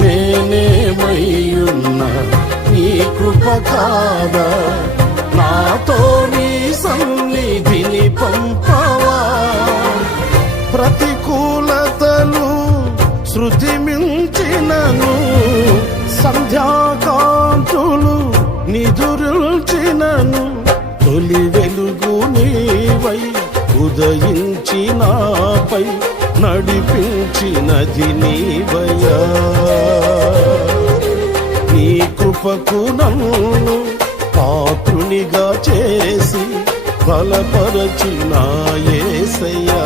నేనేమయ్యున్నా నీ కృప కాదా, నాతో నీ సన్నిధిని పంపవా. ప్రతికూలతలు శృతి మించినను, సంధ్యాకాంతులు నిదురుల్చినను, తొలి వెలుగు నీవై ఉదయించి నాపై నడిపించినది నీవయ్యా. నీ కృపకు నన్ను పాత్రునిగా చేసి బలపరచిన యేసయ్యా.